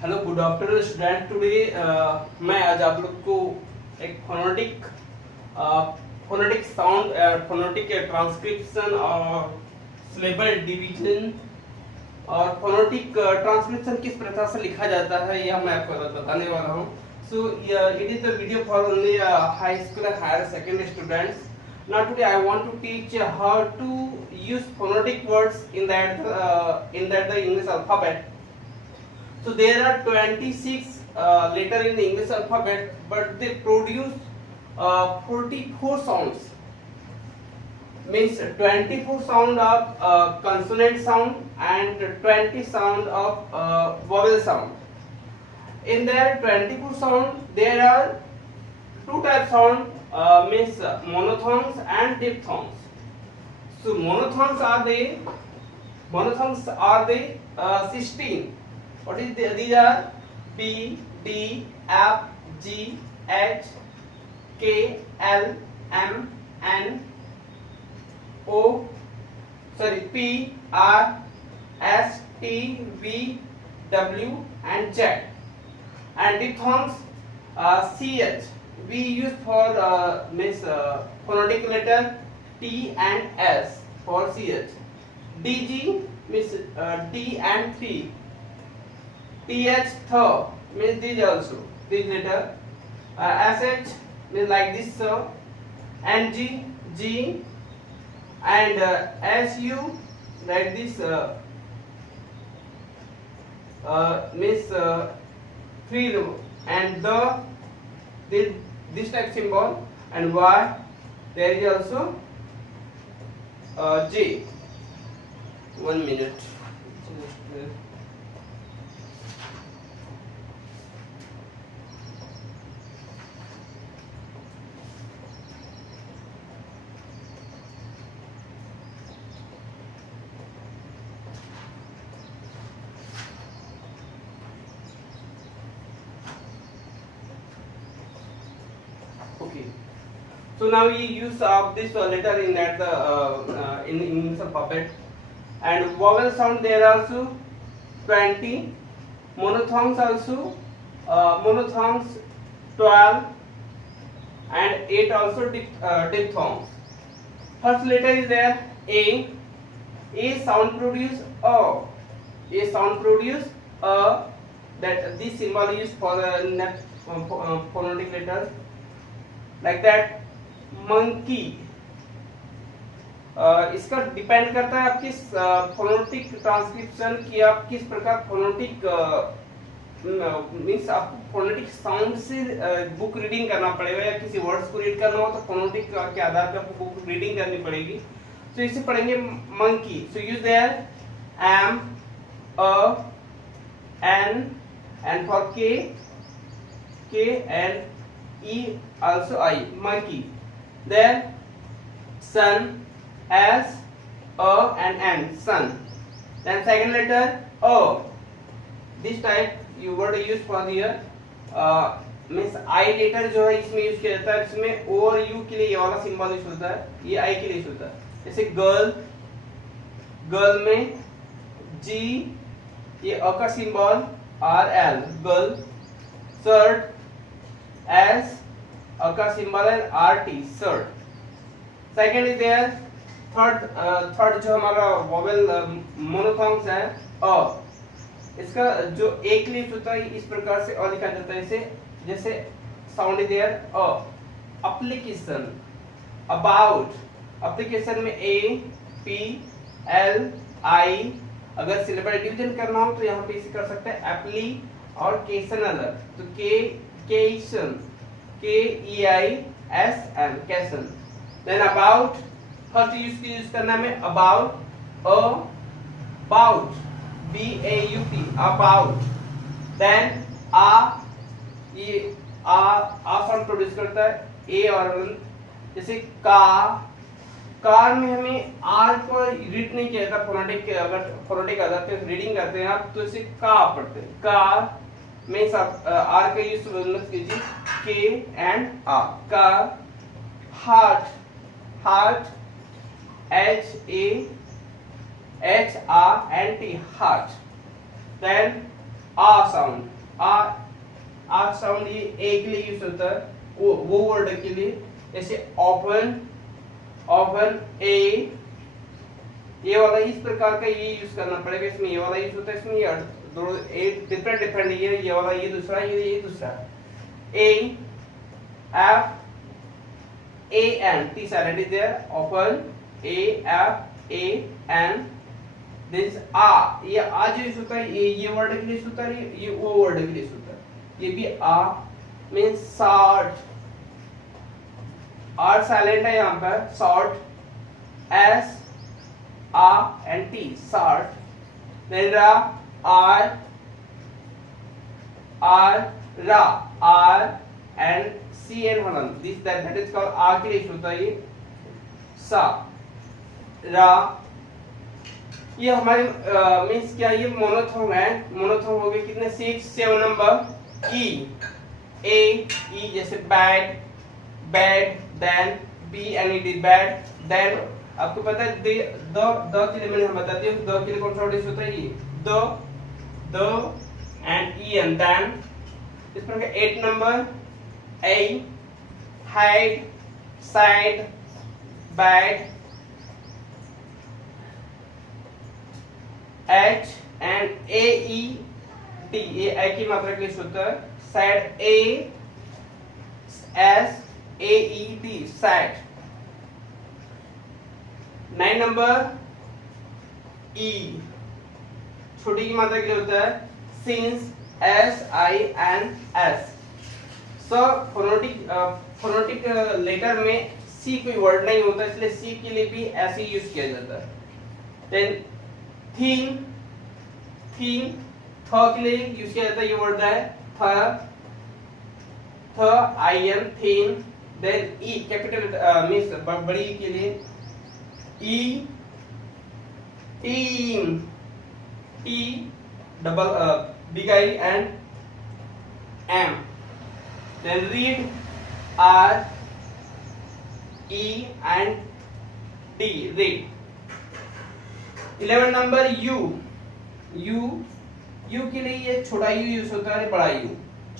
Hello good afternoon student. Today मैं आज आप लोग को एक फोनेटिक साउंड फोनेटिक ट्रांसक्रिप्शन और सिलेबल डिवीजन और फोनेटिक ट्रांसक्रिप्शन किस प्रकार से लिखा जाता है यह मैं आपको बताने वाला हूँ। So it is the video for only high school and higher secondary students. Now today I want to teach how to use phonetic words in that the English alphabet. So there are 26 letter in the English alphabet, but they produce 44 sounds. Means 24 sound of consonant sound and 20 sound of vowel sound. In their 24 sound, there are two types sound, means monophthongs and diphthongs. So monophthongs are the 16. What is these are P, D, F, G, H, K, L, M, N, O, P, R, S, T, V, W, and Z. And diphthongs CH we use for means phonetic letter T and S for CH. DG means D and 3. TH th means these also this letter. SH means like this so. NG G and SU like this means 3 and the this type symbol, and Y there is also J. 1 minute. Okay. So now we use this letter in that in English alphabet, and vowel sound there are also 20, monophthongs also monophthongs 12 and 8 also diphthongs. First letter is there A. A sound produce A. A sound produce A. That this symbol is for the next phonetic letter. Like that monkey. इसका depend करता है आपकी phonetic transcription की, आप किस प्रकार phonetic means आपको phonetic sound से बुक रीडिंग करना पड़ेगा, या किसी वर्ड्स को रीड करना हो तो फोनेटिक के आधार पर आपको बुक रीडिंग करनी पड़ेगी. तो इसे पढ़ेंगे monkey. So use there M a N and for K and E also I, monkey. Then sun, S, A and N, sun. Then second letter O. This type you word use for here means I letter जो है इसमें use किया जाता है. इसमें O और U के लिए ये वाला सिंबल यूज होता है, ये I के लिए यूज होता है. जैसे गर्ल, गर्ल में G, ये A का symbol R L, girl. Shirt S, A का सिंबल है RT, shirt. Second is there third जो हमारा वोवेल मोनोफॉन्ग्स है अ. इसका जो एक लिस्ट होता है इस प्रकार से अ लिखा जाता है इसे. जैसे sound is there a. Application, about. Application में A, P, L, I. अगर सिलेबल डिवीजन करना हो तो यहाँ पे इसे कर सकते हैं एप्ली और केसन अलग. तो केसन, KEISN, कैसन. देन अबाउट, फर्स्ट यूज करना है about, about, BAUT, about. Then ये साउंड प्रोड्यूस करता है ए और एन. जैसे कार में हमें आर को रीड नहीं किया जाता फोनेटिक, अगर फोनेटिक आधार पे रीडिंग करते हैं आप तो इसे का पढ़ते हैं. कार में सब आर का यूज मत कीजिए, के एंड आर. का. Heart, heart, HART, heart. Then आ साउंड, आ साउंड ये ए के लिए यूज होता है, वो वर्ड के लिए, जैसे ओपन, ओपन ए, ये वाला इस प्रकार का ये यूज करना पड़ेगा। इसमें ये वाला यूज होता है, इसमें ये दोनों एक डिफरेंट ये वाला, ये दूसरा, ये दूसरा। A F A N, T silent is there, open A F A N, this आ, ये आ जो यूज होता है ये वर्ड के लिए होता है, ये वो वर्ड के लिए होता है। ये भी आ मींस शॉर्ट, आर साइलेंट है यहाँ पर, शॉर्ट एस आ एंड टी, शॉर्ट। देन रा आर रा, आर एंड सी एन हलन, दिस दैट इज कॉल्ड, आ के लिए होता है ये सा, रा। ये हमारे मींस क्या, ये मोनोथोन है, मोनोथोन हो गए कितने, 6 7 नंबर। ई ए ई जैसे bad, bad, then B N E D, bad, then आपको पता है द के लिए मैंने हम बताते हैं, द के लिए कौन सा वर्ड होता है, ये the end E N, then इस प्रकार 8 number A, hide, side, bad, H and A E T, ये ए की मात्रा के लिए होता है, sad S A E E sad, सैड। 9 नंबर ई, छोटी की मात्रा के लिए होता है, since, S I N S. So phonetic letter में सी कोई वर्ड नहीं होता, इसलिए सी के लिए भी ऐसे ही यूज किया जाता है। देन थीन, थीन, थ के लिए यूज किया जाता है, ये वर्ड है थ I N, thin. Then E capital means बड़ी ई के लिए ई, teen, T double big I and M. Then read, R E and D, read. 11 number U, U के लिए ये छोटा यू यूज होता है, बड़ा यू।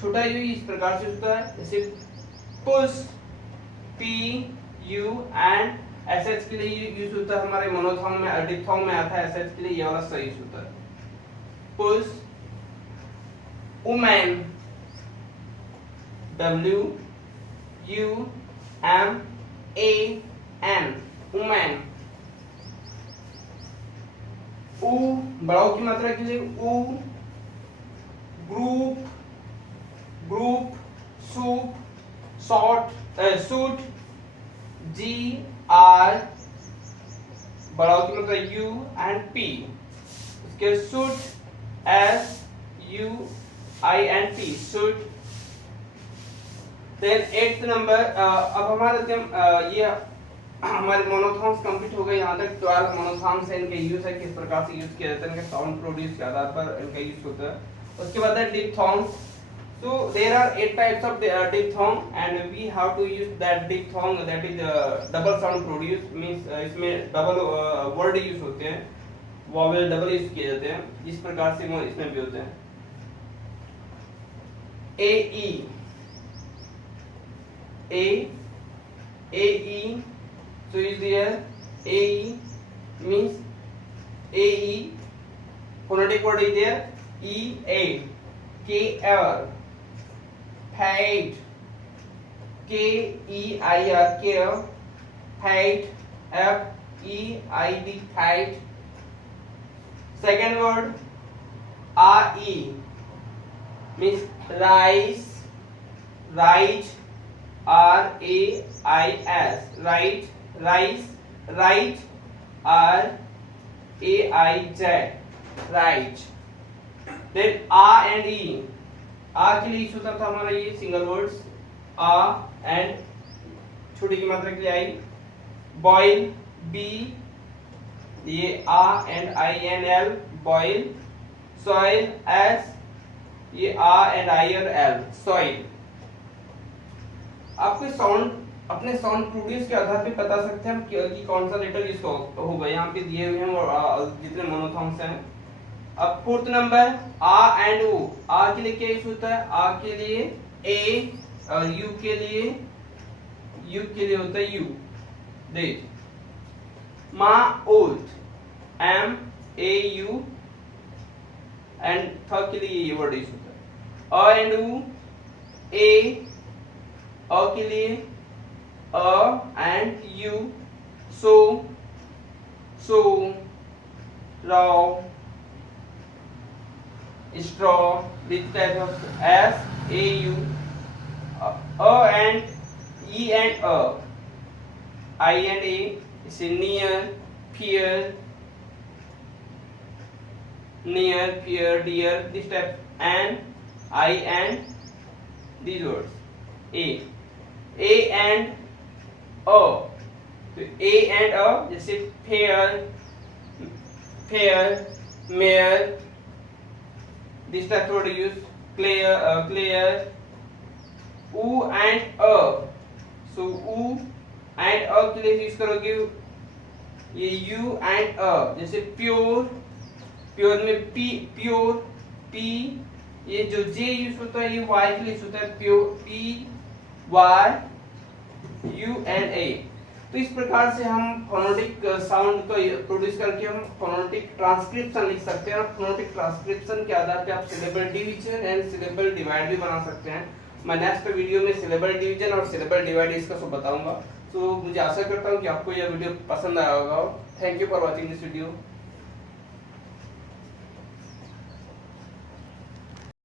छोटा यू इस प्रकार से होता है, जैसे push, P U, and SH के लिए यूज होता है हमारे मोनोथॉन में, डिप्थॉन में आता है एसएच के लिए, ये वाला सही यूज होता है, push. Women, W U M A N, women. ऊ, बड़ाओं की मात्रा के लिए ऊ, group, group, soup, short, suit, G R, बड़ाओं की मात्रा यू एंड पी, उसके suit, S U I N T, suit. Then 8th number, अब हमारे ये हमारे मोनोथॉन्स कंप्लीट हो गए, यहाँ तक 12 मोनोथॉन्स है, इनके यूज है, किस प्रकार से यूज किया जाता है, इनके साउंड प्रोड्यूस के आधार पर इनका यूज होता है। उसके बाद है diphthong. So there are 8 types of diphthong and we have to use that diphthong, that is double sound produce, means इसमें डबल वर्ड यूज होते हैं, वॉवेल डबल यूज किए जाते हैं, इस प्रकार से वो इसमें भी होते हैं। ए ई, A E, so is there a e means a e, phonetic word is there, e a, k l, fight, k e i r, care, fight, f e i d, fight. Second word r e means rise, right, r a i s, right, rise, right, r a i j, right. Then a and e, आ के लिए होता था हमारा ये single words, uh and छोटी की मात्रा के लिए आई, बॉयल, बी, ये आ and I N L, boil, soil, S, ये आ एंड आई और एल, सॉइल। आपके साउंड अपने साउंड प्रोड्यूस के आधार पे बता सकते हैं हम कि कौन सा लेटर इसको होगा, यहाँ पे दिए हुए हैं और जितने मोनोथॉन्ग्स हैं अब फोर्थ नंबर आ एंड ओ। आ के लिए क्या यूज होता है? आ के लिए ए और यू के लिए होता है यू। देख mouth M A U and थ के लिए ये वर्ड यूज होता है। अ एंड ऊ ए, अ के लिए अ and U so raw straw this type of s a u and e and I and a is near fear dear this type and I and these words a and a तो a and a जैसे fair mare this type word use clear u and a so u and a के लिए use करोगे ये u and a जैसे pure में pure p ये जो j यूज होता है ये y के लिए यूज होता है pure p y u and a। तो इस प्रकार से हम फोनेटिक साउंड को प्रोड्यूस करके हम फोनेटिक ट्रांसक्रिप्शन लिख सकते हैं और फोनेटिक ट्रांसक्रिप्शन के आधार पे आप syllable division and syllable divide भी बना सकते हैं। मैं नेक्स्ट वीडियो में सिलेबल डिवीजन और सिलेबल डिवाइड इसका सब बताऊंगा। तो मुझे आशा करता हूं कि आपको यह वीडियो पसंद आया होगा। Thank you for watching this video.